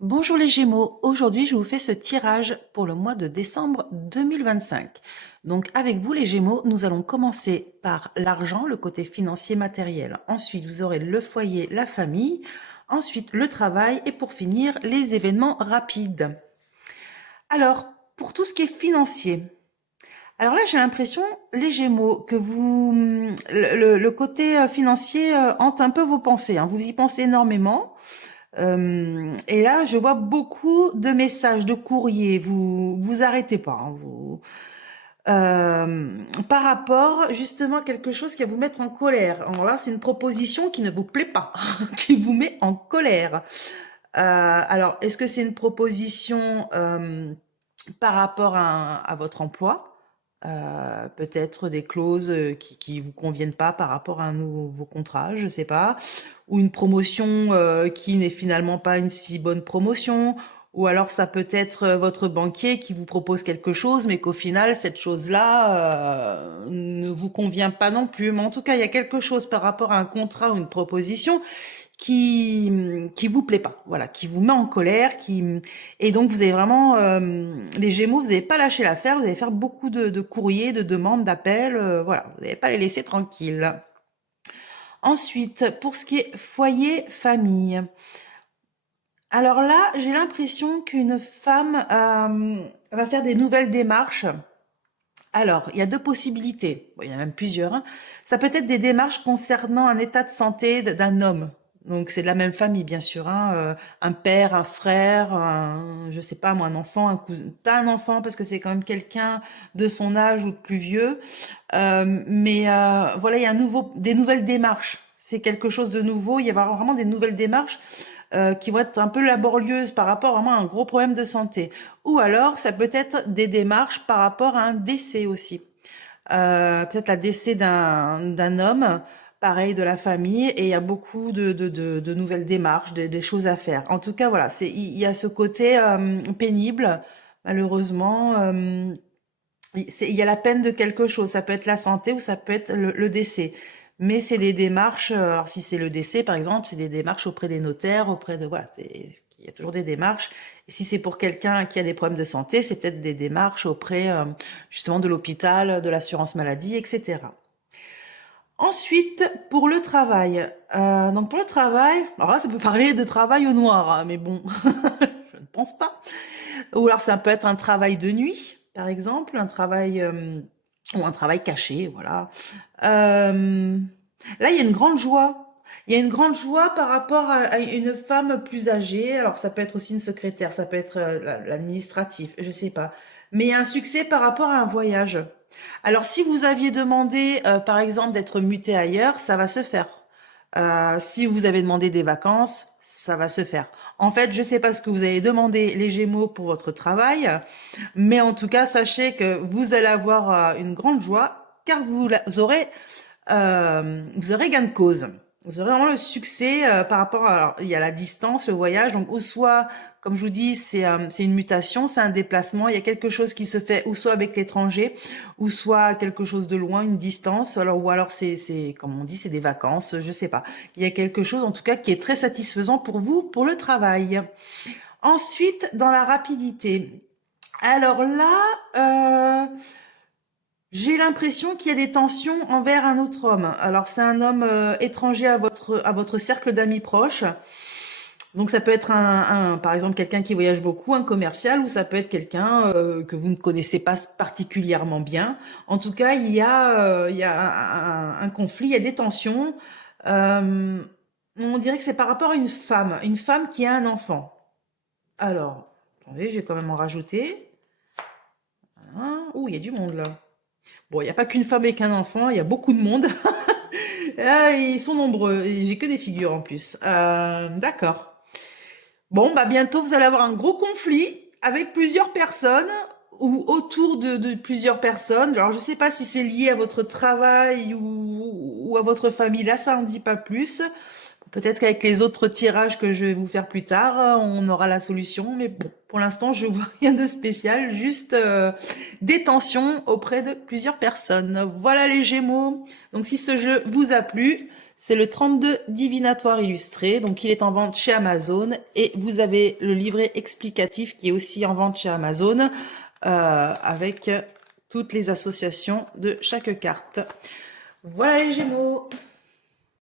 Bonjour les Gémeaux, aujourd'hui je vous fais ce tirage pour le mois de décembre 2025. Donc avec vous les Gémeaux, nous allons commencer par l'argent, le côté financier matériel. Ensuite vous aurez le foyer, la famille. Ensuite le travail et pour finir les événements rapides. Alors pour tout ce qui est financier, alors là j'ai l'impression les Gémeaux que le côté financier hante un peu vos pensées, hein. Vous y pensez énormément. Et là, je vois beaucoup de messages, de courriers. Vous arrêtez pas, hein, par rapport justement à quelque chose qui va vous mettre en colère. Alors là, c'est une proposition qui ne vous plaît pas, qui vous met en colère. Alors, est-ce que c'est une proposition par rapport à votre emploi? Peut-être des clauses qui vous conviennent pas par rapport à un nouveau contrat, je sais pas, ou une promotion qui n'est finalement pas une si bonne promotion, ou alors ça peut être votre banquier qui vous propose quelque chose, mais qu'au final cette chose-là ne vous convient pas non plus. Mais en tout cas, il y a quelque chose par rapport à un contrat ou une proposition qui vous plaît pas, voilà, qui vous met en colère, et donc vous avez vraiment les Gémeaux, vous n'avez pas lâché l'affaire, vous allez faire beaucoup de courriers, de demandes, d'appels, voilà, vous n'allez pas les laisser tranquilles. Ensuite, pour ce qui est foyer, famille. Alors là, j'ai l'impression qu'une femme va faire des nouvelles démarches. Alors, il y a deux possibilités. Bon, il y en a même plusieurs, hein. Ça peut être des démarches concernant un état de santé d'un homme. Donc, c'est de la même famille, bien sûr, hein. Un père, un frère, je sais pas moi, un enfant, un cousin. Pas un enfant parce que c'est quand même quelqu'un de son âge ou de plus vieux. Mais voilà, il y a des nouvelles démarches. C'est quelque chose de nouveau. Il y a vraiment des nouvelles démarches qui vont être un peu laborieuses par rapport vraiment à un gros problème de santé. Ou alors, ça peut être des démarches par rapport à un décès aussi. Peut-être la décès d'un homme, pareil de la famille, et il y a beaucoup de nouvelles démarches, des choses à faire. En tout cas, voilà, il y a ce côté pénible, malheureusement. Il y a la peine de quelque chose. Ça peut être la santé ou ça peut être le décès. Mais c'est des démarches. Alors si c'est le décès, par exemple, c'est des démarches auprès des notaires, auprès de voilà. Il y a toujours des démarches. Et si c'est pour quelqu'un qui a des problèmes de santé, c'est peut-être des démarches auprès justement de l'hôpital, de l'assurance maladie, etc. Ensuite, pour le travail. Donc pour le travail, alors là, ça peut parler de travail au noir, hein, mais bon, je ne pense pas. Ou alors ça peut être un travail de nuit, par exemple, un travail ou un travail caché, voilà. Euh, Là, il y a une grande joie. Il y a une grande joie par rapport à une femme plus âgée. Alors ça peut être aussi une secrétaire, ça peut être l'administratif, je sais pas. Mais il y a un succès par rapport à un voyage. Alors si vous aviez demandé, par exemple, d'être muté ailleurs, ça va se faire. Si vous avez demandé des vacances, ça va se faire. En fait, je sais pas ce que vous avez demandé les Gémeaux pour votre travail, mais en tout cas, sachez que vous allez avoir une grande joie car vous aurez gain de cause. Vous aurez vraiment le succès par rapport à, alors, il y a la distance, le voyage, donc ou soit, comme je vous dis, c'est une mutation, c'est un déplacement, il y a quelque chose qui se fait ou soit avec l'étranger, ou soit quelque chose de loin, une distance, alors ou alors comme on dit, c'est des vacances, je sais pas. Il y a quelque chose en tout cas qui est très satisfaisant pour vous, pour le travail. Ensuite, dans la rapidité. Alors là, j'ai l'impression qu'il y a des tensions envers un autre homme. Alors c'est un homme étranger à votre cercle d'amis proches. Donc ça peut être par exemple quelqu'un qui voyage beaucoup, un commercial, ou ça peut être quelqu'un que vous ne connaissez pas particulièrement bien. En tout cas, il y a un conflit, il y a des tensions. Euh, on dirait que c'est par rapport à une femme qui a un enfant. Alors, attendez, je vais quand même en rajouter. Hein. Ouh, il y a du monde là. Bon, il n'y a pas qu'une femme et qu'un enfant, il y a beaucoup de monde. Ah, ils sont nombreux, et j'ai que des figures en plus. D'accord. Bon, bah bientôt vous allez avoir un gros conflit avec plusieurs personnes ou autour de plusieurs personnes. Alors je sais pas si c'est lié à votre travail ou à votre famille. Là, ça en dit pas plus. Peut-être qu'avec les autres tirages que je vais vous faire plus tard, on aura la solution. Mais bon, pour l'instant, je vois rien de spécial, juste des tensions auprès de plusieurs personnes. Voilà les Gémeaux. Donc si ce jeu vous a plu, C'est le 32 divinatoire illustré, donc il est en vente chez Amazon et vous avez le livret explicatif qui est aussi en vente chez Amazon avec toutes les associations de chaque carte. Voilà les Gémeaux!